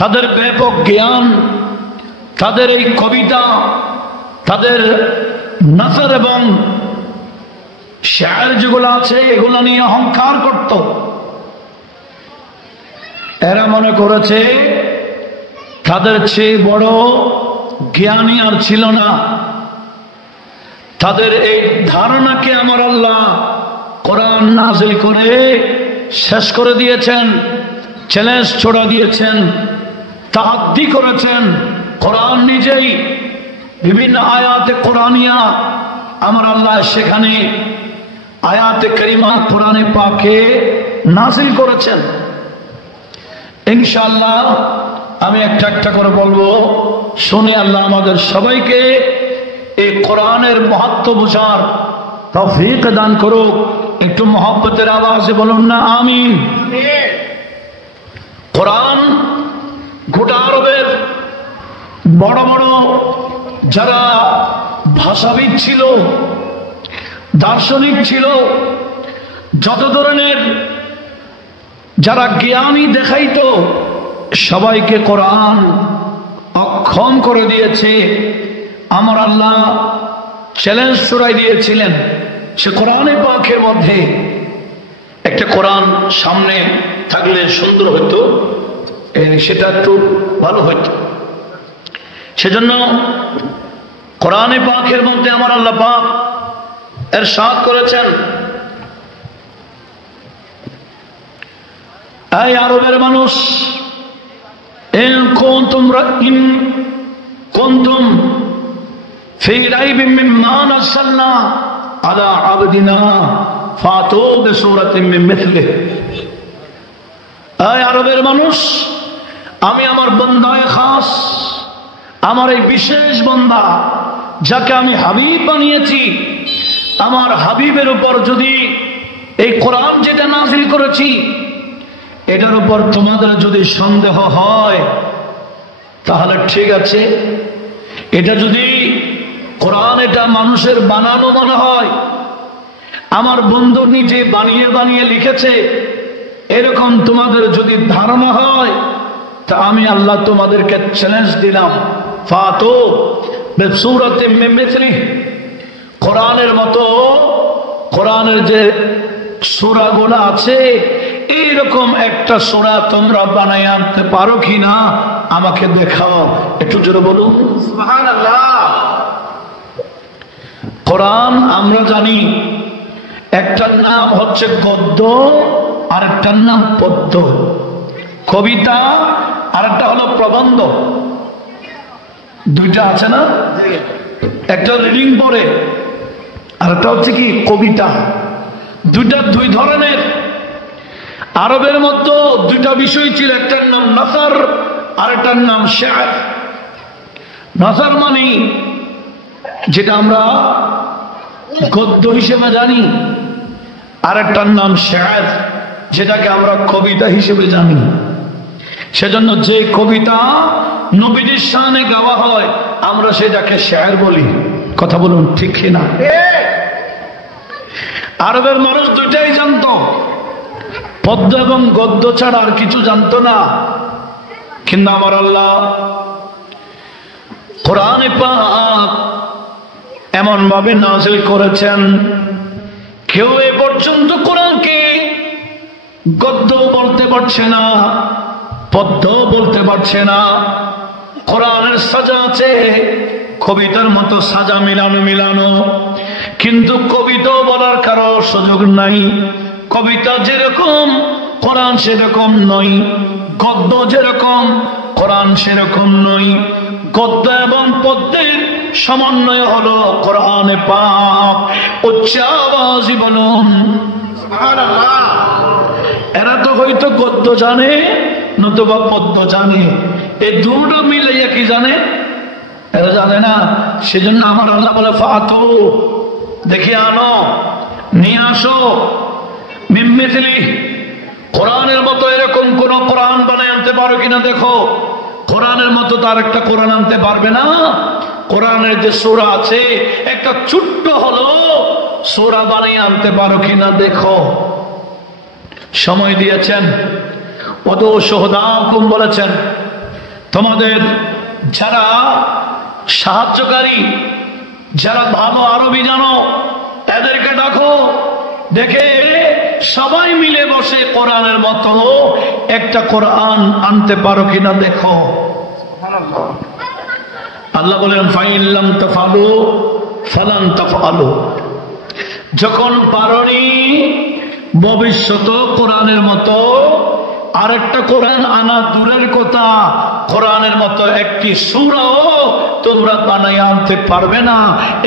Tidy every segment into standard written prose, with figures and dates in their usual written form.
তাদের ব্যাপক জ্ঞান, তাদের এই কবিতা, তাদের নাসর এবং শায়ের যেগুলো আছে এগুলো নিয়ে অহংকার করত। এরা মনে করেছে তাদের চেয়ে বড় জ্ঞানী আর ছিল না। তাদের এই ধারণাকে আমার আল্লাহ কোরআন নাযিল করে শেষ করে দিয়েছেন, চ্যালেঞ্জ ছড়া দিয়েছেন, তাহাদ্দি করেছেন। কোরআন নিজেই বিভিন্ন আয়াতে কোরআনিয়া আমার আল্লাহ সেখানে আয়াতে কারিমা কোরআনে পাকে নাযিল করেছেন। ইনশাআল্লাহ আমি একটা একটা করে বলবো, শুনে আল্লাহ আমাদের সবাইকে এই কোরআনের মাহাত্ম্য বুঝার তৌফিক দান করুক। একটু মহব্বতের আওয়াজে বলুন না আমিন। কোরআন গোটা আরবের বড় বড় যারা ভাষাবিদ ছিল, দার্শনিক ছিল, যত ধরনের যারা জ্ঞানী দেখাইতো সবাইকে কোরআন অক্ষম করে দিয়েছে। আমার আল্লাহ চ্যালেঞ্জ ছড়াই দিয়েছিলেন। সে কোরআনে পাকের মধ্যে একটা কোরআন সামনে থাকলে সুন্দর হইতো, সেটা একটু ভালো হইতো। সেজন্য কোরআনে পাকের মধ্যে আমার আল্লাহ পাক ইরশাদ করেছেন, এই আরবের মানুষ, ইন কুনতুম ফি রাইবিন মিম্মা নাযালনা আলা আবদিনা ফাতু বিসূরাতিন মিন মিথলিহি। এই আরবের মানুষ, আমি আমার বান্দায়ে খাস, আমার এই বিশেষ বান্দা যাকে আমি হাবিব বানিয়েছি, আমার হাবিবের উপর যদি এই কোরআন যেটা নাযিল করেছি এটার উপর তোমাদের যদি সন্দেহ হয় তাহলে ঠিক আছে। এটা যদি কোরআন এটা মানুষের বানানো মনে হয়, আমার বন্ধু নিজে বানিয়ে বানিয়ে লিখেছে, এরকম তোমাদের যদি ধারণা হয় তা আমি আল্লাহ তোমাদেরকে চ্যালেঞ্জ দিলাম, ফাতু বিসূরাতিন মিন মিথলিহি। কোরআনের মতো কোরআনের যে সূরাগুলো আছে এইরকম একটা সূরা তোমরা বানাই আনতে পারো কিনা আমাকে দেখাও। একটু জোরে বলুন সুবহানাল্লাহ। কোরআন আমরা জানি একটার নাম হচ্ছে গদ্য আর একটার নাম পদ্য, কবিতা আর একটা হলো প্রবন্ধ। দুইটা আছে না, একটা রিডিং পড়ে আর একটা হচ্ছে কি কবিতা। দুইটা দুই ধরনের। আরবের মধ্যে দুইটা বিষয় ছিল, একটার নাম নাসার আর একটার নাম শের। নাসার মানে যেটা আমরা গদ্য হিসেবে জানি, আর একটার নাম শের যেটাকে আমরা কবিতা হিসেবে জানি। সেজন্য যে কবিতা নবীজির শানে গাওয়া হয় আমরা সেটাকে শের বলি। কথা বলুন ঠিক কিনা? আরবের মানুষ দুইটাই জানতো, পদ্য এবং গদ্য ছাড়া আর কিছু জানতো না। কিন্তু আমার আল্লাহ কোরআনে পাক এমন ভাবে নাযিল করেছেন, কেউ এ পর্যন্ত কোরআনকে গদ্য বলতে পারছে না, পদ্য বলতে পারছে না। কোরআনের সাজা আছে কবিতার মতো সাজা মিলানো মিলানো, কিন্তু কবিতা বলার কারো সুযোগ নাই। কবিতা যেরকম কোরআন সেরকম নয়, গদ্য যেরকম কোরআন সেরকম নয়। গদ্য এবং পদ্যের সমন্বয় হলো কোরআনে পাক। উচ্চ আওয়াজে বলুন সুবহানাল্লাহ। এরা তো হয়তো গদ্য জানে নতুবা পদ্য জানে, এই দুটো মিলাইয়া কি জানে? এরা জানে না। সেজন্য আমার আল্লাহ বলে ফাতু, দেখে আনো, নিয়ে আসো মিন মিথলিহি। কোরআনের মতো এরকম কোন কোরআন বানায় আনতে পারো কিনা দেখো। কোরআনের মতো তার একটা কোরআন আনতে পারবে না। কোরআনের যে সূরা আছে একটা ছোট্ট হলো সূরা বানিয়ে আনতে পারো কিনা দেখো। সময় দিয়েছেন ওদু শুহাদাকুম বলেছেন, তোমাদের যারা সাহায্যকারী, যারা ভালো আরবি জানো, এদেরকে ডাকো, দেখে সবাই মিলে বসে কোরআনের মতো একটা কোরআন আনতে পারো কিনা দেখো। আল্লাহ বলেন ফাইন লাম তাফআলু ফালান তাফআলু, যখন পারোনি ভবিষ্যৎ কোরআনের মতো আরেকটা কোরআন আনা দূরের কথা, কোরআনের মতো একটি সূরাও তোমরা বানাই আনতে পারবে না।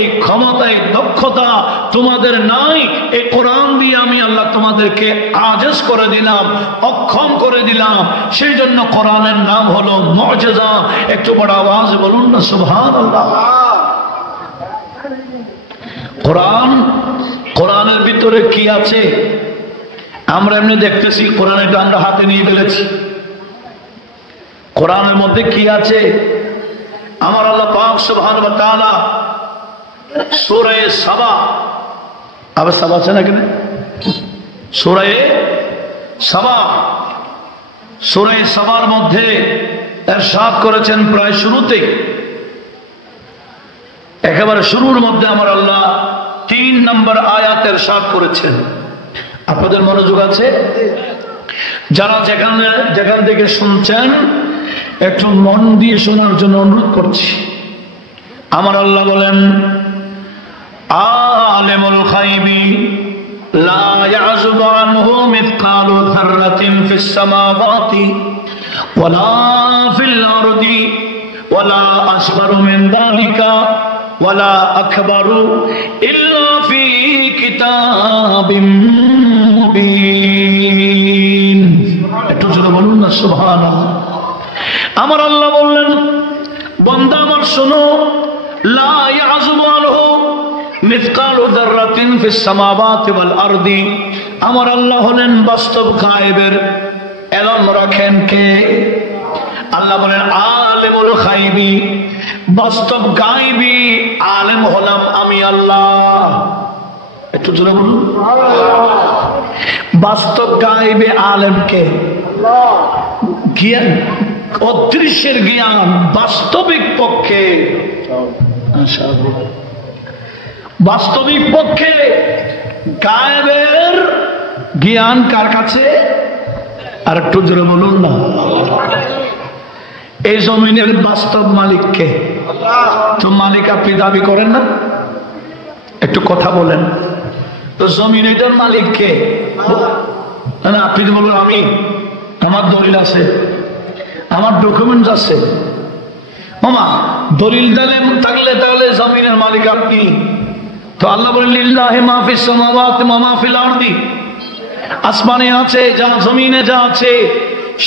এই ক্ষমতা, এই দক্ষতা তোমাদের নাই। এই কোরআন দিয়ে আমি আল্লাহ তোমাদেরকে আজিজ করে দিলাম, অক্ষম করে দিলাম। সেই জন্য কোরআনের নাম হলো মুআজিজা। একটু বড় আওয়াজ বলুন না সুবহানাল্লাহ। কোরআন, কোরআনের ভিতরে কি আছে আমরা এমনি দেখতেছি, কোরআনটা আমরা হাতে নিয়ে ফেলেছি। কোরআনের মধ্যে কি আছে আমার আল্লাহ পাক সুবহানাহু ওয়া তাআলা সূরা সাবা, আবার সাবা আছে না কেন, সূরা সাবা, সূরা সাবার মধ্যে ইরশাদ করেছেন প্রায় শুরুতেই, একেবারে শুরুর মধ্যে আমার আল্লাহ 3 নম্বর আয়াত ইরশাদ করেছেন। আপনাদের মনোযোগ আছে? যারা যেখান থেকে শুনছেন একটু মন দিয়ে শোনার জন্য অনুরোধ করছি। আমার আল্লাহ বলেন আলিমুল গায়বি লা ইয়াযুবু আনহু মিসকালু যাররাতিন ফিস সামাওয়াতি ওয়ালা ফিল আরদি ওয়ালা আসগারু মিন যালিকা ওয়ালা আকবারু ইল্লা ফি কিতাবিম মুবিন। একটু জোরে বলুন না সুবহানাল্লাহ। আমার আল্লাহ বললেন বান্দা আমার শোনো, লা ইয়াযুবু আনহু মিসকালু যাররাতিন ফিস সামাওয়াতি ওয়াল আরদি। আমার আল্লাহ হলেন বাস্তব গায়েবের ইলম রাখেন কে? আল্লাহ বলেন আলিমুল গায়বি, বাস্তব গায়েবী আলেম হলাম আমি আল্লাহ। একটু জোরে বলুন। বাস্তব গায়েবী আলেম কে? জ্ঞান, অদৃশ্যের জ্ঞান বাস্তবিক পক্ষে, বাস্তবিক পক্ষে গায়েবের জ্ঞান কার কাছে? আর একটু জোরে বলুন না। এই জমিনের বাস্তব মালিককে? তো মালিক আপনি দাবি করেন না? একটু কথা বলেন তো, জমিনের মালিককে? না, আপনি তো বলুন আমি, আমার দলিল আছে, আমার ডকুমেন্টস আছে। মামা দলিল থাকলে তাহলে জমিনের মালিক আপনি। তো আল্লাহ বলেন লিল্লাহি মা ফিস সামাওয়াতি ওয়া মা ফিল আরদি, আসমানে আছে যা, জমিনে যা আছে,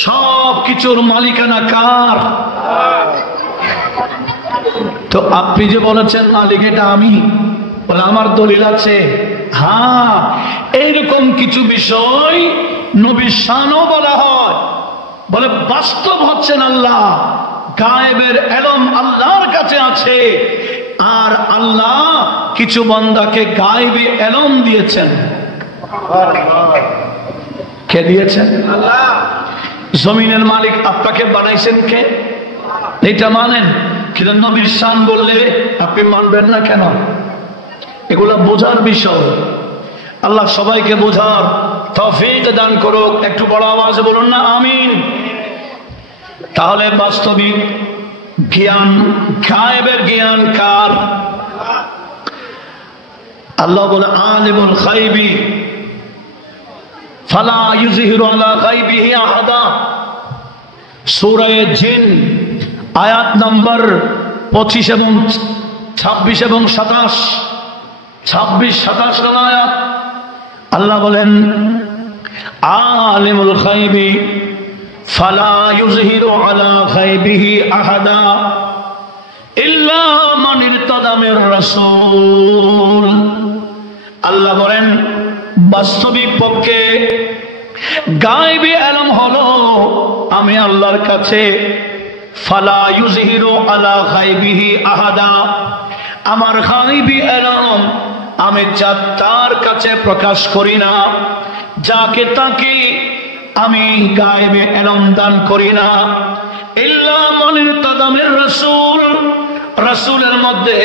সব কিছুর মালিকানা কার? তো আপনি যে বলেছেন মালিক এটা আমি, বলে আমার দলিল আছে। হ্যাঁ, এইরকম কিছু বিষয় নবীর শানও বলা হয়, বলে বাস্তব হচ্ছেন আল্লাহ, গায়েবের ইলম আল্লাহর কাছে আছে, আর আল্লাহ কিছু বান্দাকে গায়েবী ইলম দিয়েছেন। কে দিয়েছেন? আল্লাহ। জমিনের মালিক আপনাকে বানাইছেন কে? এটা মানেন, কিন্তু নবীর শান বললে আপনি মানবেন না কেন? এগুলা বোঝার বিষয়। আল্লাহ সবাইকে বোঝার তৌফিক দান করুক। একটু বড় আওয়াজে বলুন না আমিন। তাহলে বাস্তবিক জ্ঞান, গায়েবের জ্ঞান কার? আল্লাহ বলে আলিমুল গায়বি ফালা ইউযহিরু আলা গায়বিহি আহাদা। সূরা জিন আয়াত নম্বর 25 এবং 26 এবং 27, 26-27 আয়াত। আল্লাহ বলেন আলিমুল গায়বি ফালা ইউযহিরু আলা গায়বিহি আহাদা ইল্লা মান ইরতাদা মির রাসূল। আল্লাহ বলেন বাস্তবিক পক্ষে গায়বী ইলম হলো আমি আল্লাহর কাছে, ফালা ইউযহিরু আলা গায়বিহি আহাদা, আমার গায়বী ইলম আমি তার কাছে প্রকাশ করি না, যাকে তাকে আমি গায়েবে এলম দান করি না ইল্লা মান ইরতাদা মির রাসূল, রাসূলের মধ্যে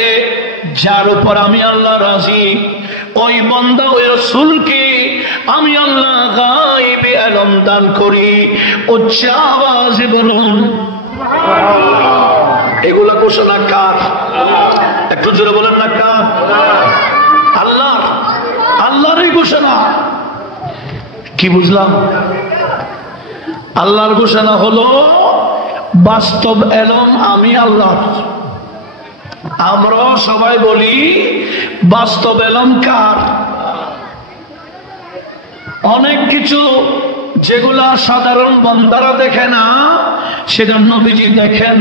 যার উপর আমি আল্লাহ রাজি ওই বান্দা ওই রাসূলকে আমি আল্লাহ গায়েবে এলম দান করি। উচ্চ আওয়াজে বলুন এগুলা ঘোষণা কার? একটু জোরে বলেন না কার? আল্লাহ, আল্লাহরই ঘোষণা। কি বুঝলাম? আল্লাহর ঘোষণা হলো বাস্তব এলম আমি আল্লাহ। আমরা সবাই বলি বাস্তব এলম কার? অনেক কিছু যেগুলা সাধারণ বান্দারা দেখে না সেটা নবীজি দেখেন।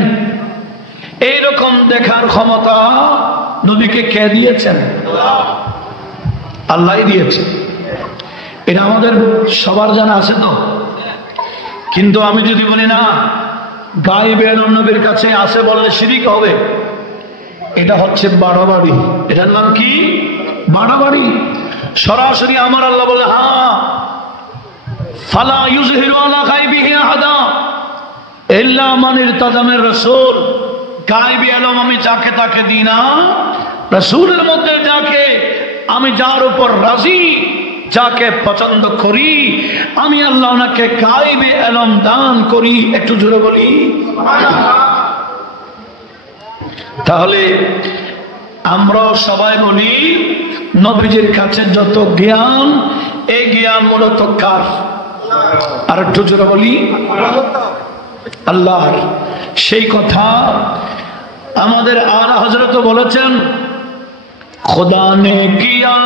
এইরকম দেখার ক্ষমতা নবীকে কে দিয়েছেন? আল্লাহই দিয়েছে। এটা আমাদের সবার জানা আছে তো। কিন্তু আমি যদি বলি না গায়েবে এলম নবীর কাছে আছে বললে শিরিক হবে, এটা হচ্ছে বাড়াবাড়ি। এটার নাম কি? বাড়াবাড়ি। সরাসরি আমার আল্লাহ বলে হ্যাঁ ফালা ইউযহিরু আলা গায়বিহি আহাদা ইল্লা মান ইরতাদা মির রাসূল। গায়েবী এলম আমি যাকে তাকে দিই না, রাসূলের মধ্যে যাকে আমি যার উপর রাজি যাকে পছন্দ করি আমি আল্লাহ ওনাকে গায়েবী এলম দান করি। একটু জোরে বলি তাহলে আমরা সবাই বলি নবীজির কাছে যত জ্ঞান এই জ্ঞান মূলত কার? আর একটু জোরে বলি আল্লাহর। সেই কথা আমাদের আর হযরত বলেছেন खुदा ने किया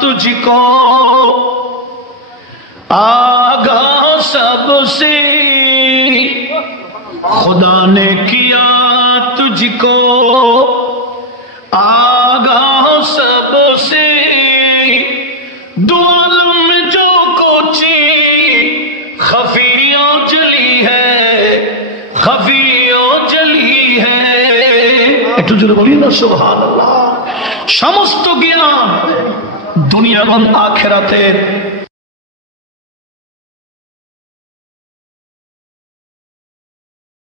तुझको आगाह सबसे, खुदा ने किया तुझको आगाह सबसे, दो आलम में जो कुछ खफियों चली है खफियों चली है। একটু জোরে বলি না সুবহানাল্লাহ। সমস্ত জ্ঞান দুনিয়া এবং আখিরাতের